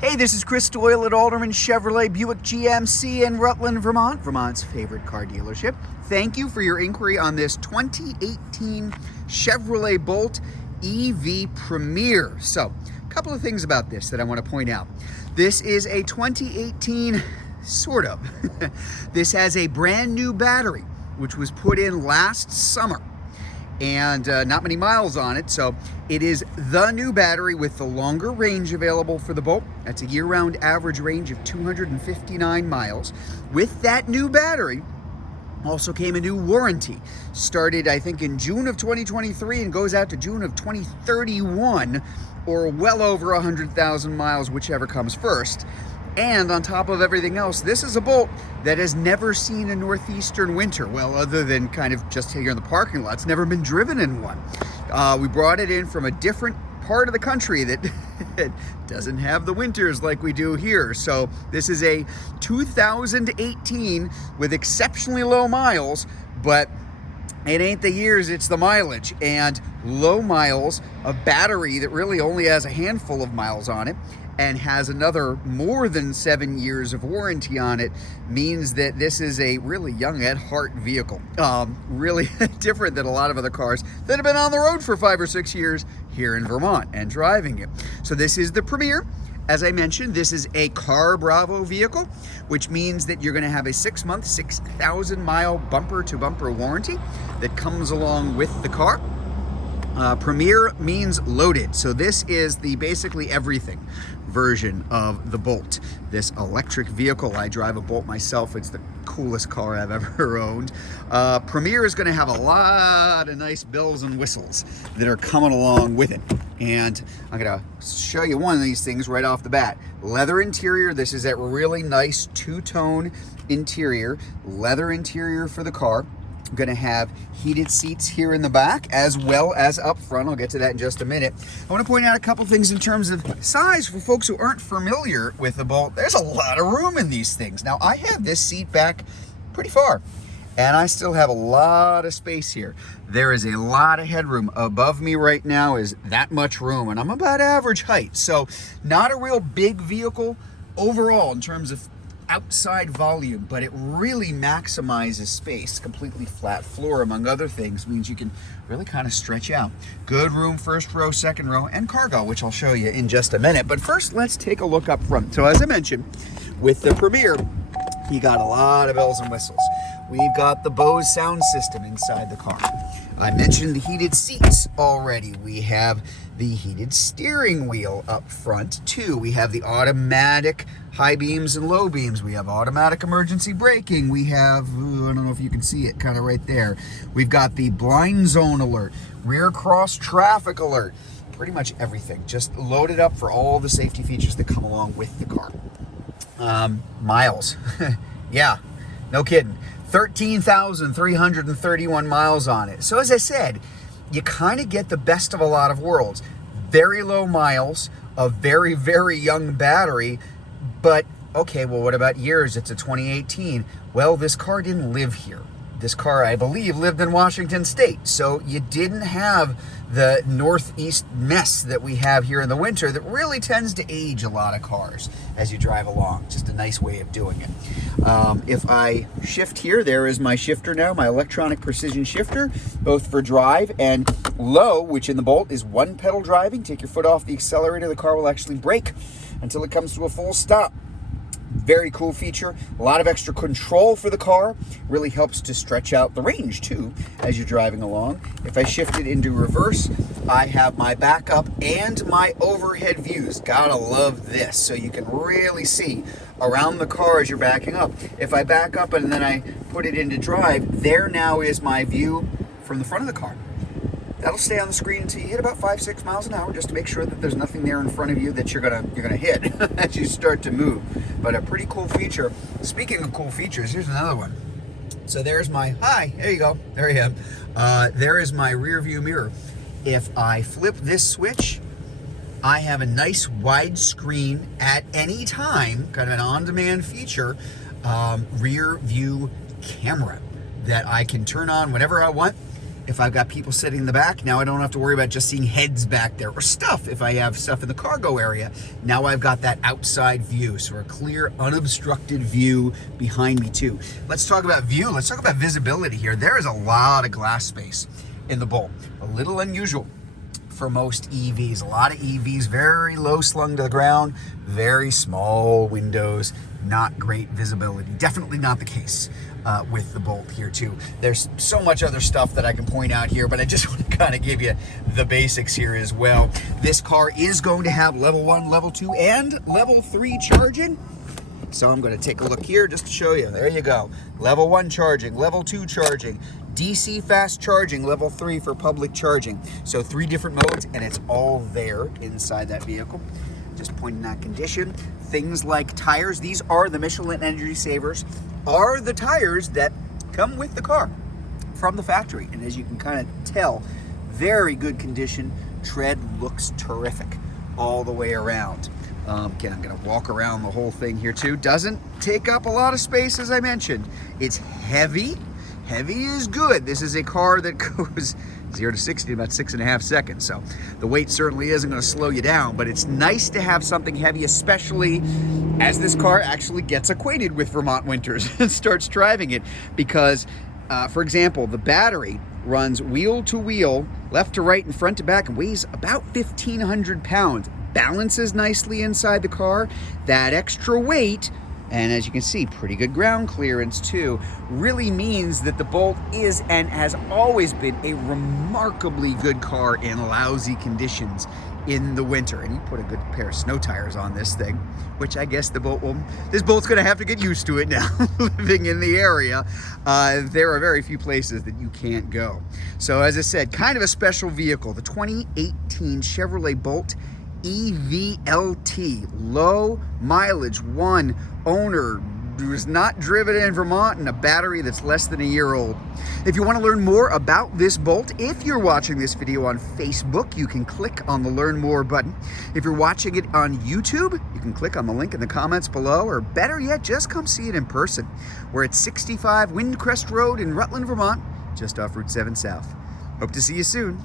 Hey, this is Chris Doyle at Alderman Chevrolet Buick GMC in Rutland, Vermont, Vermont's favorite car dealership. Thank you for your inquiry on this 2018 Chevrolet Bolt EV Premier. So, a couple of things about this that I want to point out. This is a 2018, sort of. This has a brand new battery, which was put in last summer. And not many miles on it, so it is the new battery with the longer range available for the Bolt. That's a year-round average range of 259 miles. With that new battery also came a new warranty. Started, I think, in June of 2023 and goes out to June of 2031, or well over 100,000 miles, whichever comes first. And on top of everything else, this is a Bolt that has never seen a northeastern winter. Well, other than kind of just here in the parking lot, it's never been driven in one. We brought it in from a different part of the country that doesn't have the winters like we do here. So this is a 2018 with exceptionally low miles, but it ain't the years, it's the mileage. And low miles, a battery that really only has a handful of miles on it and has another more than 7 years of warranty on it, means that this is a really young at heart vehicle. Really different than a lot of other cars that have been on the road for 5 or 6 years here in Vermont and driving it. So this is the Premier. As I mentioned, this is a Car Bravo vehicle, which means that you're gonna have a 6-month, 6,000 mile bumper to bumper warranty that comes along with the car. Premier means loaded. So this is the basically everything version of the Bolt. This electric vehicle, I drive a Bolt myself. It's the coolest car I've ever owned. Premier is gonna have a lot of nice bells and whistles that are coming along with it. And I'm gonna show you one of these things right off the bat. Leather interior. This is that really nice two-tone interior, leather interior for the car. Going to have heated seats here in the back as well as up front. I'll get to that in just a minute. I want to point out a couple things in terms of size for folks who aren't familiar with the Bolt. There's a lot of room in these things. Now, I have this seat back pretty far, and I still have a lot of space here. There is a lot of headroom. Above me right now is that much room, and I'm about average height. So not a real big vehicle overall in terms of outside volume, but it really maximizes space. Completely flat floor, among other things, means you can really kind of stretch out. Good room, first row, second row, and cargo, which I'll show you in just a minute. But first, let's take a look up front. So as I mentioned, with the Premier, you got a lot of bells and whistles. We've got the Bose sound system inside the car. I mentioned the heated seats already. We have the heated steering wheel up front too. We have the automatic high beams and low beams. We have automatic emergency braking. We have, I don't know if you can see it kind of right there. We've got the blind zone alert, rear cross traffic alert, pretty much everything. Just loaded up for all the safety features that come along with the car. Miles. Yeah, no kidding. 13,331 miles on it. So as I said, you kind of get the best of a lot of worlds. Very low miles, a very, very young battery, but okay, well, what about years? It's a 2018. Well, this car didn't live here. This car, I believe, lived in Washington State. So you didn't have the northeast mess that we have here in the winter that really tends to age a lot of cars as you drive along. Just a nice way of doing it. If I shift here, there is my shifter now, my electronic precision shifter, both for drive and low, which in the Bolt is one pedal driving. Take your foot off the accelerator, the car will actually brake until it comes to a full stop. Very cool feature. A lot of extra control for the car. Really helps to stretch out the range too as you're driving along. If I shift it into reverse, I have my backup and my overhead views. Gotta love this. So you can really see around the car as you're backing up. If I back up and then I put it into drive, there now is my view from the front of the car. That'll stay on the screen until you hit about 5-6 miles an hour, just to make sure that there's nothing there in front of you that you're gonna hit as you start to move. But a pretty cool feature. Speaking of cool features, here's another one. So there's my, hi, there you go, there I am. There is my rear view mirror. If I flip this switch, I have a nice wide screen at any time, kind of an on-demand feature, rear view camera that I can turn on whenever I want. If I've got people sitting in the back, now I don't have to worry about just seeing heads back there or stuff. If I have stuff in the cargo area, now I've got that outside view. So a clear, unobstructed view behind me too. Let's talk about view. Let's talk about visibility here. There is a lot of glass space in the Bolt. A little unusual for most EVs. A lot of EVs very low slung to the ground, very small windows, not great visibility. Definitely not the case with the Bolt here too. There's so much other stuff that I can point out here, but I just want to kind of give you the basics here as well. This car is going to have level 1, level 2, and level 3 charging. So I'm going to take a look here just to show you. There you go. Level 1 charging, level 2 charging, DC fast charging, level 3 for public charging. So 3 different modes, and it's all there inside that vehicle. Just pointing that condition. Things like tires, these are the Michelin Energy Savers, are the tires that come with the car from the factory. And as you can kind of tell, very good condition. Tread looks terrific all the way around. Again, I'm going to walk around the whole thing here too. Doesn't take up a lot of space, as I mentioned. It's heavy. Heavy is good. This is a car that goes 0 to 60 in about 6.5 seconds. So the weight certainly isn't going to slow you down, but it's nice to have something heavy, especially as this car actually gets acquainted with Vermont winters and starts driving it. Because, for example, the battery runs wheel to wheel, left to right and front to back, and weighs about 1,500 pounds. Balances nicely inside the car. That extra weight, and as you can see, pretty good ground clearance too, really means that the Bolt is and has always been a remarkably good car in lousy conditions in the winter. And you put a good pair of snow tires on this thing, which I guess this Bolt's gonna have to get used to it now, living in the area. There are very few places that you can't go. So as I said, kind of a special vehicle, the 2018 Chevrolet Bolt EVLT, low mileage, one owner, was not driven in Vermont, and a battery that's less than a year old. If you want to learn more about this Bolt, if you're watching this video on Facebook, you can click on the Learn More button. If you're watching it on YouTube, you can click on the link in the comments below, or better yet, just come see it in person. We're at 65 Windcrest Road in Rutland, Vermont, just off Route 7 South. Hope to see you soon.